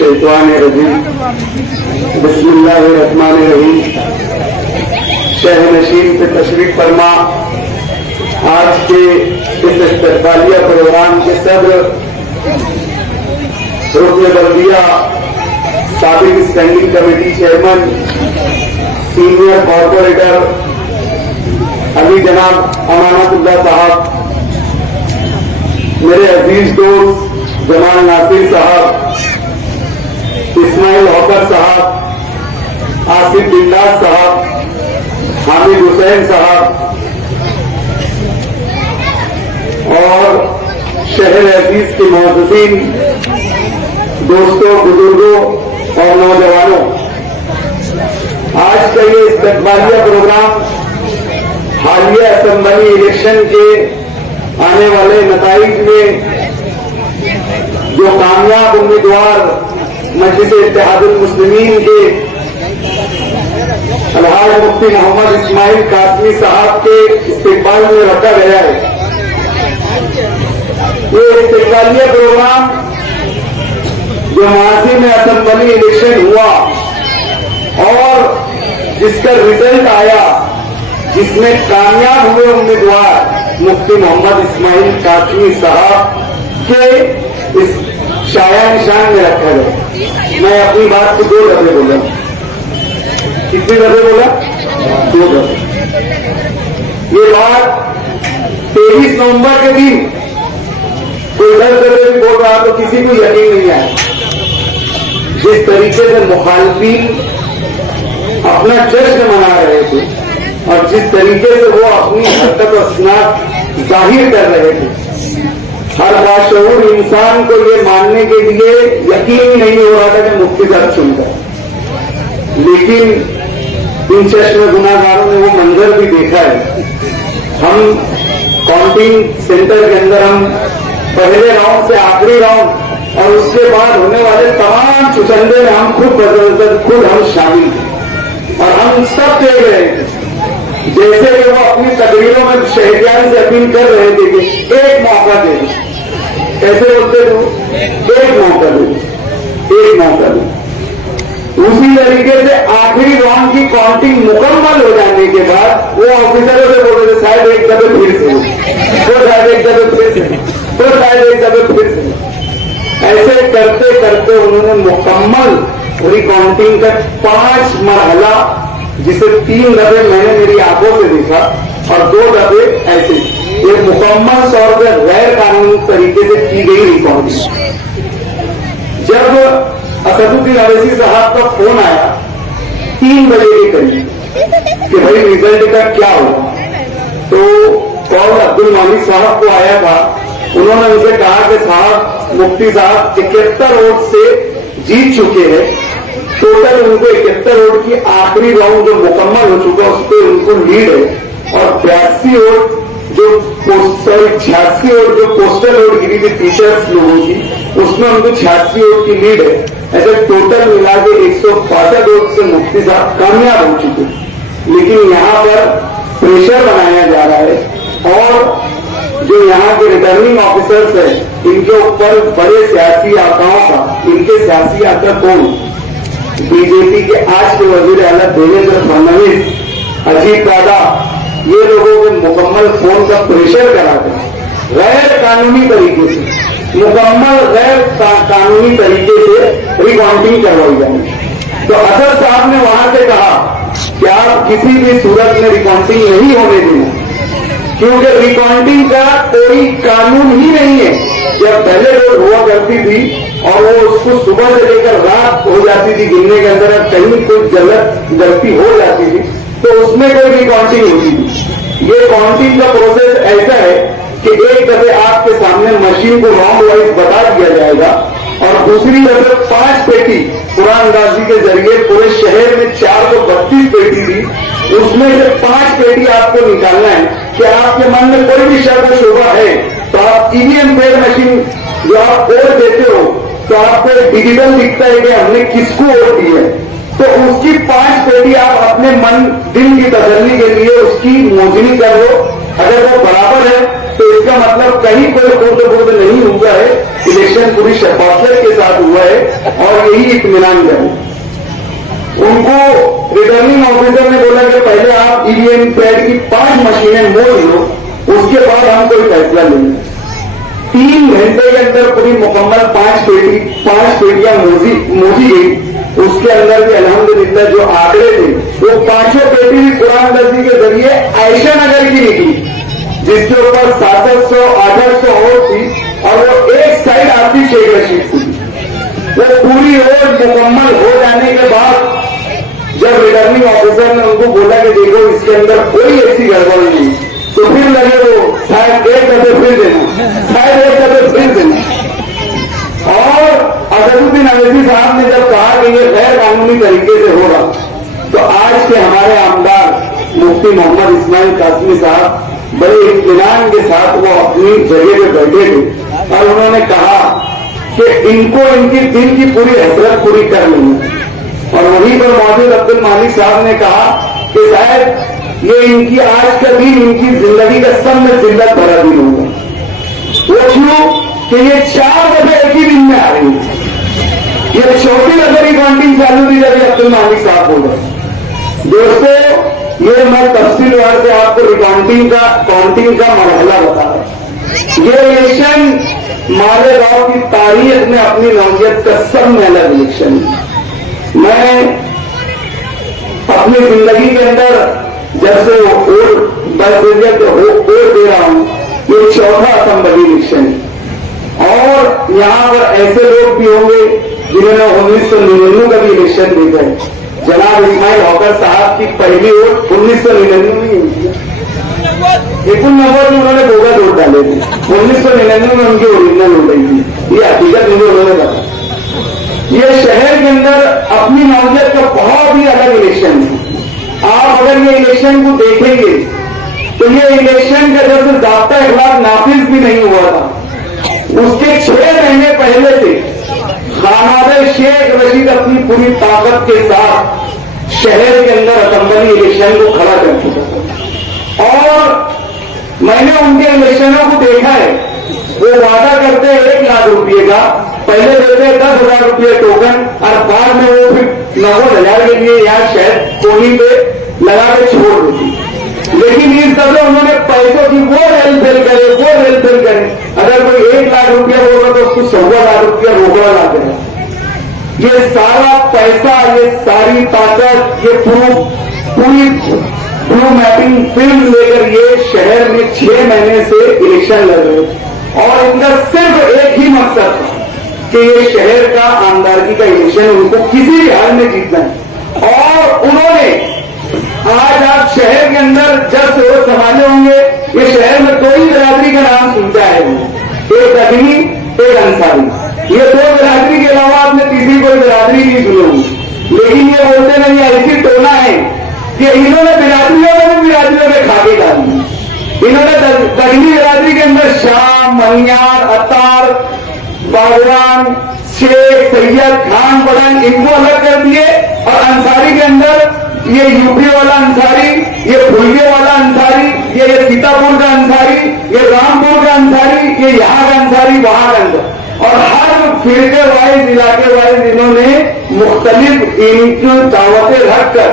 मिनश्शैतानिर्रजीम बिस्मिल्लाहिर्रहमानिर्रहीम। शहर नशीन पे तशरीफ फरमा। आज के इस इस्तक़बालिया प्रोग्राम के सदर रुकन बल्दिया, साबिक standing committee chairman, senior corporator Ali जनाब अमानतुल्लाह साहब, मेरे अजीज दोस्त जमाल नासिर साहब, इस्माइल हौकर साहब, आसिफ बिल्लास साहब, हामिद हुसैन साहब और शहर अजीज के मुअज़्ज़िज़ीन, दोस्तों, बुजुर्गों और नौजवानों, आज का ये इस्तक़बालिया प्रोग्राम हालिया असेंबली इलेक्शन के आने वाले नताइज में जो कामयाब उम्मीदवार मजलिस इत्तेहादुल मुस्लिमीन के अलहाज मुफ्ती मोहम्मद इस्माइल कासमी साहब के इस्तेक़बाल में रखा गया है। ये इस्तेक़बालिया प्रोग्राम जो माजी में असेंबली इलेक्शन हुआ और जिसका रिजल्ट आया, जिसमें कामयाब हुए उम्मीदवार मुफ्ती मोहम्मद इस्माइल कासमी साहब के इस शायान शान में रखा गया। मैं अपनी बात को 2 दफे बोला। कितनी दफे बोला? 2 दफे। ये बात 23 नवंबर के दिन कोई 10 दफे भी बोल रहा तो किसी को यकीन नहीं आया। जिस तरीके से मुखालफीन अपना जश्न मना रहे थे और जिस तरीके से वो अपनी हरकत और स्नात जाहिर कर रहे थे, हर बाशऊर इंसान को ये मानने के लिए यकीन ही नहीं हो रहा था कि मुफ्ती साहब चुनकर। लेकिन इन चश्म गुनाहगारों ने वो मंजर भी देखा है। हम काउंटिंग सेंटर के अंदर हम पहले राउंड से आखिरी राउंड और उसके बाद होने वाले तमाम चुचंदे में हम खुद हम शामिल थे और हम सब देख रहे थे जैसे कि वो अपनी तकरीरों में शहरियान से अपील कर रहे थे कि एक मौका दे दो। कैसे बोलते थे? एक मौका दे दो, एक मौका दो। उसी तरीके से आखिरी राउंड की काउंटिंग मुकम्मल हो जाने के बाद वो ऑफिसरों से बोल रहे थे शायद एक दफे फिर से, तो शायद एक दफे फिर से, तो शायद एक दफे फिर से। ऐसे करते करते उन्होंने मुकम्मल रिकाउंटिंग का 5 मरहला, जिसे 3 दफे मैंने मेरी आंखों से देखा और 2 दफे ऐसे, ये मुकम्मल तौर पर गैर कानूनी तरीके से की गई रिकाउंटिंग। जब असदुद्दीन अवैसी साहब का फोन आया 3 बजे के करीब कि भाई रिजल्ट का क्या होगा, तो कॉल अब्दुल मालिक साहब को आया था। उन्होंने उनसे कहा कि साहब, मुफ्ती साहब 71 वोट से जीत चुके हैं। टोटल उनको 71 वोट की आखिरी राउंड जो मुकम्मल हो चुका उस पर उनको लीड है और 86 वोट जो 86 वोट जो पोस्टल वोट गिरी थी टीचर्स लोगों की, उसमें उनको 86 वोट की लीड है। ऐसे टोटल मिला के 165 वोट से मुफ्ती साहब कामयाब हो चुके। लेकिन यहाँ पर प्रेशर बनाया जा रहा है और जो यहाँ के रिटर्निंग ऑफिसर्स हैं, इनके ऊपर बड़े सियासी आकाओं का, इनके सियासी आका कौन? बीजेपी के आज के वजीर आला देवेंद्र फडणवीस, अजीत दादा, ये लोगों को मुकम्मल फोन का प्रेशर कराकर गैर कानूनी तरीके से, मुकम्मल गैर कानूनी तरीके से रिकाउंटिंग करवाई जाएगी। तो असद साहब ने वहां से कहा कि आप किसी भी सूरत में रिकाउंटिंग नहीं होने देना, क्योंकि रिकाउंटिंग का कोई कानून ही नहीं है। जब पहले वोट हुआ करती थी और वो उसको सुबह से लेकर रात हो जाती थी गिनने के अंदर, कहीं कोई गलती हो जाती थी तो उसमें कोई रिकाउंटिंग होती थी। ये काउंटिंग का प्रोसेस ऐसा है कि एक दफे आपके सामने मशीन को राउंड वाइज बता दिया जाएगा और दूसरी दफे 5 पेटी कुरानंदाजी के जरिए पूरे शहर में 432 पेटी थी, उसमें से 5 पेटी आपको निकालना है कि आपके मन में कोई भी शक शुबा है तो आप ईवीएम पेड मशीन जो आप वोट देते हो तो आपको डिजिटल दिखता है कि हमने किसको वोट दी है, तो उसकी 5 पेटी आप अपने मन दिल की तसल्ली के लिए उसकी मोजनी कर लो। अगर वो बराबर है तो इसका मतलब कहीं कोई खुर्द नहीं हुआ है, इलेक्शन इलेक्शन पूरी शफाफियत के साथ हुआ है और यही इत्मीनान करें। उनको रिटर्निंग ऑफिसर ने बोला कि पहले आप ईवीएम पैड की 5 मशीनें मोड़ लो, उसके बाद हम कोई फैसला लेंगे। 3 घंटे के अंदर पूरी मुकम्मल 5 पेटियां मोजी गई। उसके अंदर भी अल्हम्दुलिल्लाह जो आंकड़े थे वो 5 पेटी भी कुरान दर्जी के जरिए आयशा नगर की निकली, जिसके ऊपर 700-800 और थी और वो एक साइड आती शेख रशीद थी। वो पूरी रोड मुकम्मल हो जाने के बाद जब रिटर्निंग ऑफिसर ने उनको बोला कि देखो इसके अंदर कोई ऐसी गड़बड़ नहीं, तो फिर लगे वो शायद एक दफे फिर देना, शायद एक दफे फिर देना। और असदुद्दीन अवैसी साहब ने जब कहा कि ये गैर कानूनी तरीके से हो रहा, तो आज के हमारे आमदार मुफ्ती मोहम्मद इस्माइल कासमी साहब बड़े इत्मीनान के साथ वो अपनी जगह पे बैठे थे और उन्होंने कहा कि इनको इनकी दिल की पूरी हसरत पूरी कर लेंगे। और वहीं पर मौजूद अब्दुल मालिक साहब ने कहा कि शायद ये इनकी आज का दिन इनकी जिंदगी का सब में जिल्लत भरा दिन होगा। वो क्यों कि ये 4 दफे एक ही दिन में आ रही है। ये 4थी दफे की काउंटिंग चालू थी जब अब्दुल मालिक साहब बोल रहे। दोस्तों ये मैं तफसीलवार से आपको काउंटिंग का मरहला बता रहा हूं। ये इलेक्शन मालेगांव की तारीख में अपनी नौयत का सब में अलग इलेक्शन है। मैं अपनी जिंदगी के अंदर जब से वोट दे रहा हूं, ये 4था असेंबली इलेक्शन है। और यहां पर ऐसे लोग भी होंगे जिन्होंने 1999 का भी इलेक्शन देखा है। जनाब इस्माइल हॉकर साहब की पहली वोट 1999 में हुई है। 1999 में उन्होंने बोगस वोट डाले थे, 1999 में उनकी ओरिजिनल वोट आई थी। ये हकीकत मुझे उन्होंने बताया। ये शहर के अंदर अपनी नौयत का बहुत ही अलग इलेक्शन है। आप अगर ये इलेक्शन को देखेंगे तो ये इलेक्शन का जब से ज़ाब्ता इखलाक नाफिज भी नहीं हुआ था, उसके 6 महीने पहले से खानादे शेख रशीद अपनी पूरी ताकत के साथ शहर के अंदर असेंबली इलेक्शन को खड़ा कर चुका। और मैंने उनके इलेक्शनों को देखा है, वो वादा करते हैं 1 लाख रुपये का, पहले देते हैं 10,000 रुपये टोकन और बाद में वो फिर 90,000 के लिए यहाँ शहर कोनी पे लगा के छोड़ देती। लेकिन इस दफे उन्होंने पैसों की वो हेलफेल करे। अगर कोई 1 लाख रुपया होगा तो उसको 14 लाख रुपया रोकड़ा ला देगा। ये सारा पैसा, ये सारी ताकत, ये पूरी ब्लू मैपिंग फिल्म लेकर ये शहर में 6 महीने से इलेक्शन लड़ रहे और इनका सिर्फ एक ही मकसद था कि ये शहर का आमदारगी का इलेक्शन उनको किसी भी हाल में जीतना है। और उन्होंने आज आप शहर के अंदर जब से वो संभाले होंगे, ये शहर में 2 ही बिरादरी का नाम सुनता है, एक अदमी एक अंसारी। ये 2 बिरादरी के अलावा आपने तीसरी कोई बिरादरी नहीं सुनी होगी। लेकिन ये बोलते नहीं, ऐसी टोना है कि इन्होंने बिरादरियों में भी बिरादरियों के खाके डाली। इन्होंने दगनी बिरादरी के अंदर शाह, मनियार, अतार, बागवान, शेख, सैयद, खान, पठान इनको अलग कर दिए और अंसारी के अंदर ये यूपी वाला अंसारी, ये फुलगे वाला अंसारी, ये सीतापुर का अंसारी, ये रामपुर का अंसारी, ये यहाँ का अंसारी, वहां का अंसारी, और हर फिरके वाइज, इलाके वाइज इन्होंने मुख्तलिफ इनकी दावतें रखकर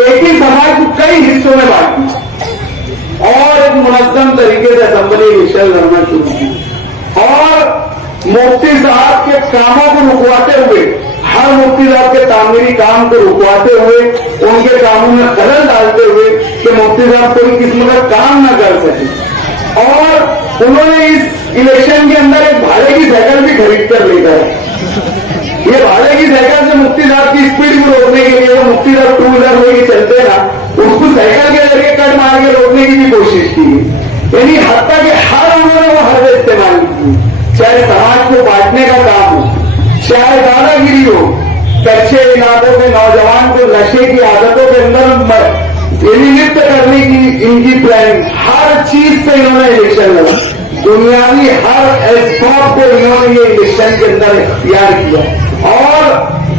एक ही समाज को कई हिस्सों में बांट दिया और एक मुनज़्ज़म तरीके से असेंबली इलेक्शन लड़ना शुरू किया। और मुफ्ती साहब के कामों को रुकवाते हुए, हर मुफ्ती साहब के तामीरी काम को रुकवाते हुए, उनके कामों में खलल डालते हुए कि मुफ्ती साहब कोई किस्म का काम न कर सके। और उन्होंने इस इलेक्शन के अंदर एक भाड़े की साइकिल भी खरीद कर ले गए। ये भाड़े की साइकिल से मुफ्ती साहब की स्पीड को रोकने के लिए, मुफ्ती साहब 2 व्हीलर लेके चलते ना, उसको साइकिल के जरिए कट मार के रोकने की भी कोशिश की। यानी हत्या के हर उन्होंने वो हर इस्तेमाल की, चाहे समाज को बांटने का काम हो, चाहे दादागिरी हो, कच्चे इलाकों के नौजवान को नशे की आदतों के अंदर लिप्त करने की इनकी प्लानिंग, हर चीज से इन्होंने इलेक्शन लड़ा। दुनियावी हर एस्पॉट को इन्होंने ये इलेक्शन के अंदर इख्तियार किया और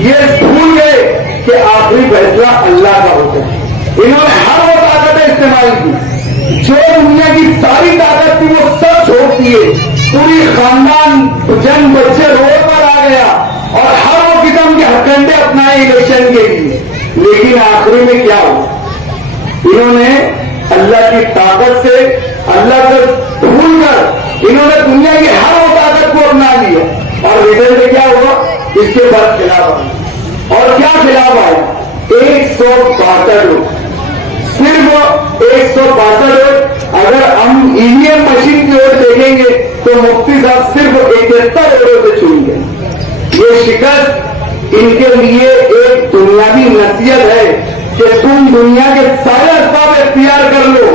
ये भूल गए कि आखिरी फैसला अल्लाह का होता है। इन्होंने हर वो ताकतें इस्तेमाल की जो दुनिया की सारी ताकत थी, वो सब छोड़ दिए पूरी खानदान जन बच्चे रोड पर आ गया और हर वो किस्म के हथकंडे अपनाए इलेक्शन के लिए। लेकिन आखिरी में क्या हुआ, इन्होंने अल्लाह की ताकत से, अल्लाह को भूल कर इन्होंने दुनिया की हर वो ताकत को अपना लिया और रिजल्ट क्या हुआ, इसके बाद खिलाफ आया। और क्या खिलाफ आया, 162 लोग, सिर्फ 162 लोग। अगर हम ईवीएम मशीन की ओर देखेंगे तो मुफ्ती साहब सिर्फ 71 वोटों से चुन गए। ये शिकस्त इनके लिए एक दुनियावी नसीहत है कि तुम दुनिया के सारे असबाब इख्तियार कर लो,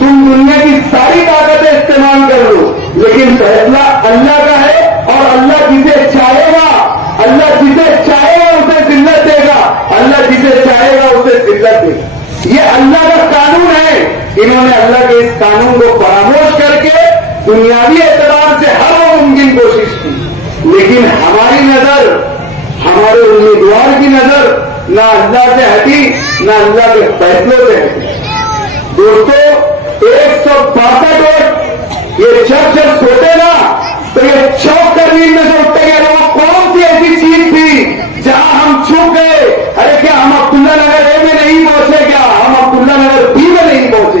तुम दुनिया की सारी ताकतें इस्तेमाल कर लो, लेकिन फैसला अल्लाह का है और अल्लाह जिसे चाहेगा, अल्लाह जिसे चाहेगा उसे जिल्लत देगा, अल्लाह जिसे चाहेगा उसे जिल्लत देगा। ये अल्लाह का कानून है। इन्होंने अल्लाह के इस कानून को फरामोश करके दुनियावी एतबार से हर वो मुमकिन कोशिश की, लेकिन हमारी नजर, हमारे उम्मीदवार की नजर ना अल्लाह से हटी, ना अल्लाह के फैसलों से हटी। दोस्तों, 162 वोट ये जब सोते ना तो ये चौक कर नींद में से उठते गए। वो कौन सी ऐसी चीज थी जहां हम चूक गए? अरे क्या हम अब्दुल्ला नगर ए में नहीं पहुंचे, क्या हम अब्दुल्ला नगर बी में नहीं पहुंचे?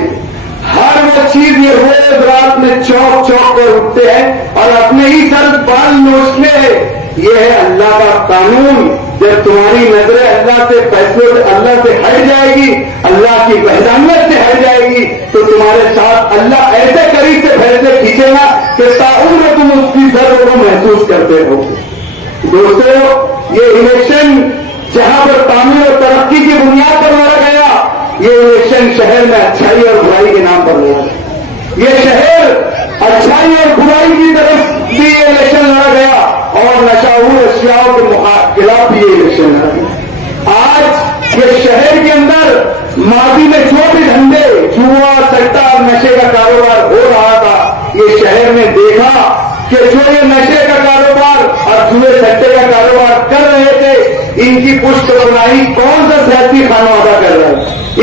हर वो चीज ये रोज रात में चौक चौक कर उठते हैं और अपने ही सर बाल नोचते हैं। ये है अल्लाह का कानून। जब तुम्हारी नजरें अल्लाह से फैसलों से, अल्लाह से हट जाएगी, अल्लाह की वहदानियत से हट जाएगी, तो तुम्हारे साथ अल्लाह ऐसे करीब से फैसले खींचेगा कि ताउम्र तुम उसकी जरूर को महसूस करते हो। दोस्तों, ये इलेक्शन जहां पर तामीर और तरक्की की बुनियाद पर लड़ा गया, ये इलेक्शन शहर में अच्छाई और बुराई के नाम पर लड़ा गया। ये शहर अच्छाई और बुराई की तरफ भी इलेक्शन लड़ा गया और नशाउर अशियाओं के खिलाफ भी इलेक्शन लड़ा गया। आज ये शहर के अंदर माजी में जो भी धंधे, जुआ, सट्टा और नशे का कारोबार हो रहा था, ये शहर में देखा कि जो ये नशे का कारोबार और जुए सट्टे का कारोबार कर रहे थे, इनकी पुष्ट बुनाई कौन सा सियासी खाना अदा कर रहा है,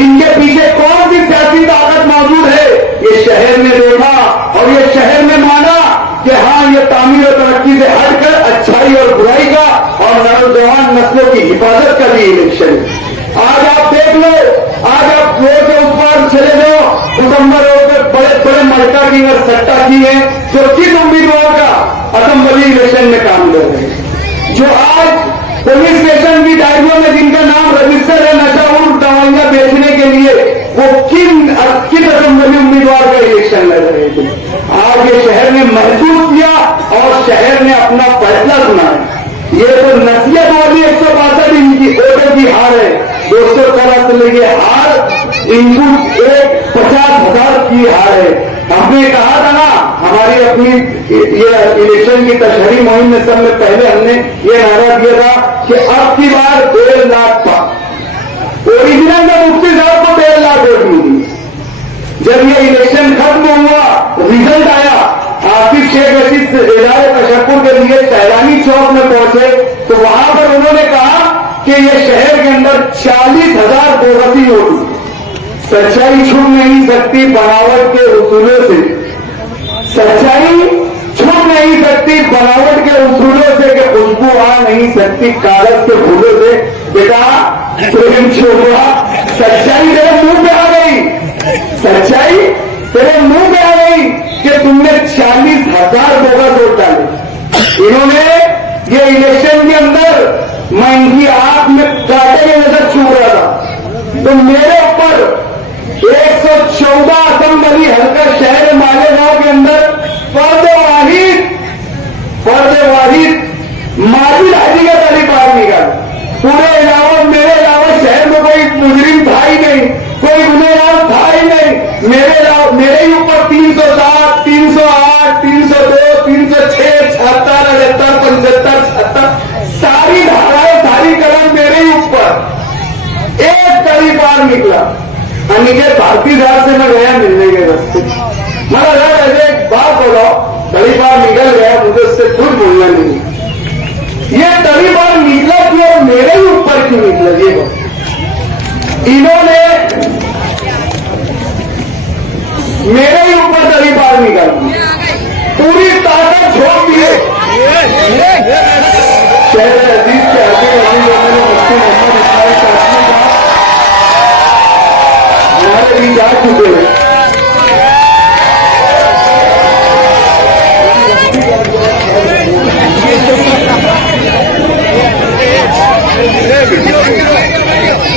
इनके पीछे कौन सी सियासी ताकत मौजूद है, ये शहर में देखा और ये शहर में माना कि हाँ, ये तामीर और तरक्की से हटकर अच्छाई और बुराई का और नौजवान नस्लों की हिफाजत का भी इलेक्शन है। आज आप देख लो, आज आप रोड के उस पार चले जाओ, दिसंबर रोड पर बड़े बड़े मलका की और सट्टा की है, जो किस उम्मीदवार का असेंबली इलेक्शन में काम कर रहे हैं, जो आज पुलिस स्टेशन की डायरियों में जिनका नाम रजिस्टर है नशा और दवाइयां बेचने के लिए, वो किस असेंबली उम्मीदवार का इलेक्शन लड़ रहे थे। आज ये शहर ने महसूस किया और शहर ने अपना फैसला सुनाया। ये तो नसीहत वाली 162 इनकी वोटों की हार है। दोस्तों, कल असली की हार इनको 50,000 की हार है। हमने कहा था ना, हमारी अपनी ये इलेक्शन की तशहरी मुहिम में सब में पहले हमने ये नारा दिया था कि अब की बार 1.5 लाख था। ओरिजिनल में मुफ्ती साहब को 1.5 लाख वोट मिली। जब ये इलेक्शन खत्म हुआ, रिजल्ट आया, आसिफ शेख रशीद इदारे तशक्कुर के लिए सैलानी चौक में पहुंचे तो वहां पर उन्होंने कहा कि ये शहर के अंदर 40,000 बोगसी वोट हुई। सच्चाई छुप नहीं सकती बनावट के उसूलों से, सच्चाई छुप नहीं सकती बनावट के उसूलों से, कि खुशबू आ नहीं सकती कागज के फूलों से। बेटा प्रेम चोपड़ा, सच्चाई तेरे मुंह पे आ गई, सच्चाई तेरे मुंह पे आ गई कि तुमने 40,000 बोगस वोट डाले। इन्होंने ये इलेक्शन के अंदर, मैं इनकी आंख में कांटे की नजर छू रहा था, तो मेरे ऊपर 114 असेंबली हल्का शहर मालेगांव के अंदर फर्द वाहिद माजिद हाजी का तारीफ बाहर निकाल। पूरे अलावा मेरे अलावा शहर में कोई मुजरिम था ही नहीं, कोई गुनहगार था ही नहीं। मेरे ही ऊपर 307, 308, 302, 306, 76, 78, 75, 76 सारी धाराएं, सारी कलम मेरे ही ऊपर। एक तारीफ बाहर निकला। अनिकेत भारती साहब से मैं गया मिलने के रास्ते, मैं ऐसे एक बात बोलो, बड़ी बार निकल गया, मुझे उससे कुछ बोलना नहीं। ये तभी बार निकला क्यों और मेरे ही ऊपर क्यों निकला? ये इन्होंने मेरे ही ऊपर तभी बार निकाल दी। पूरी ताकत शहर अजीज के आगे मुफ्ती मोहम्मद इस्माइल कासमी साहब हमारे बीच आ चुके हैं।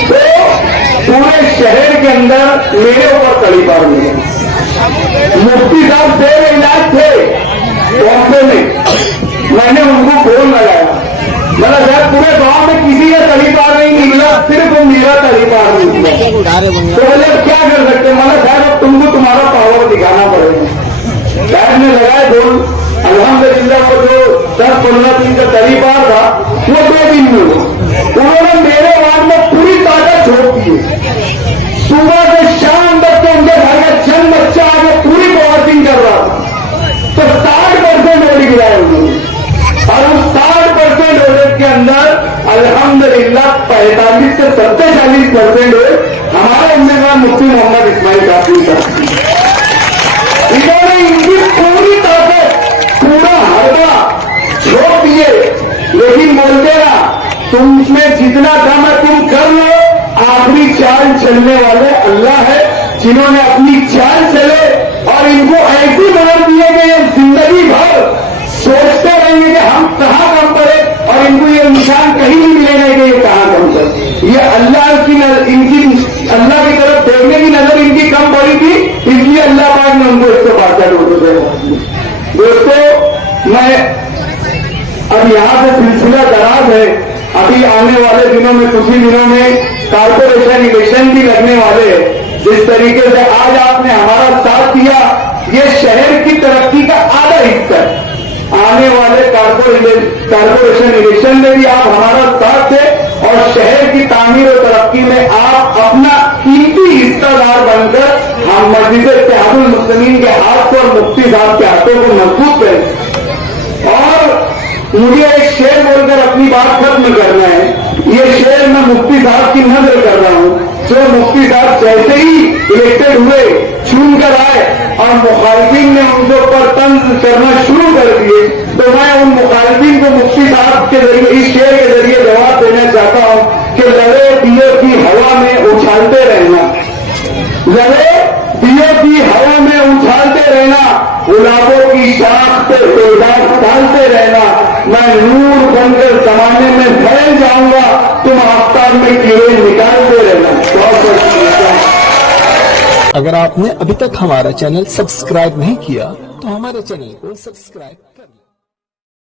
तो पूरे शहर के अंदर मेरे ऊपर कड़ी पार हुई। मुफ्ती साहब सेब इलाज थे बॉम्बे में, मैंने उनको फोन लगाया, मैंने साहब पूरे गांव में किसी का तड़ी पार नहीं निकला, सिर्फ मेरा तड़ी पार निकला। तो बोले क्या कर सकते, मैंने साहब अब तुमको तुम्हारा पावर दिखाना पड़ेगा। साहब ने लगाए फोन, अल्हम्दुलिल्लाह वो जो 10-15 दिन का तड़ी पार था वो 2 दिन में हुआ। उन्होंने मेरे वार्ड में पूरी ताकत झोंक दी, सुबह से शाम तक तो उनके घर का चंद बच्चा आगे पूरी वॉशिंग कर रहा था। तो 60% वोट गिराए उन्होंने, और उस 60% वोट के अंदर अल्हम्दुलिल्लाह 45 से 47% वोट हमारे उम्मीदवार मुफ्ती मोहम्मद इस्माइल कासमी साहब। इन्होंने इनकी पूरी ताकत, पूरा हरबा झोंक दिए, लेकिन बोलते ना तुममें जितना दम है तुम कर लो, आखिरी चाल चलने वाले अल्लाह है, जिन्होंने अपनी चाल चले और इनको ऐसी मदद दिए कि ये जिंदगी भर सोचते रहेंगे कि हम कहाँ कम करें, और इनको ये निशान कहीं नहीं मिलेगा कि ये कहाँ कम करें। ये अल्लाह की इनकी अल्लाह की तरफ देखने की नजर इनकी कम पड़ी थी, इसलिए अल्लाह पाक ने उनको 162 वोटों से। दोस्तों, मैं अब यहाँ से सिलसिला दराज है, अभी आने वाले दिनों में कुछ ही दिनों में कारपोरेशन इलेक्शन भी लगने वाले हैं। जिस तरीके से आज आपने हमारा साथ दिया, ये शहर की तरक्की का आधा हिस्सा है। आने वाले कारपोरेशन इलेक्शन में भी आप हमारा साथ दें और शहर की तामीर और तरक्की में आप अपना कीमती हिस्सेदार बनकर हम मस्जिद इत्तेहादुल मुस्लिमीन के हाथ को और मुफ्ती साहब के हाथों को मजबूत करें। और मुझे एक शेर बोलकर अपनी बात खत्म करना है। ये शेर मैं मुफ्ती साहब की नजर कर रहा हूँ, जो मुफ्ती साहब जैसे ही इलेक्टेड हुए चुन कर आए और मुखालिफिन ने उनके ऊपर तंज करना शुरू कर दिए, तो मैं उन मुखालिफिन को मुफ्ती साहब के जरिए इस शेर के जरिए जवाब देना चाहता हूँ कि लड़े दियो की हवा में उछालते रहना, लड़े दियो की हवा में उछालते रहना, गुलाबों की शाख पे तेजाब डालते रहना, मैं नूर बनकर जमाने में फैल जाऊंगा, तुम आफताब में कीड़े निकालते रहना। बहुत शुक्रिया। अगर आपने अभी तक हमारा चैनल सब्सक्राइब नहीं किया तो हमारे चैनल को सब्सक्राइब कर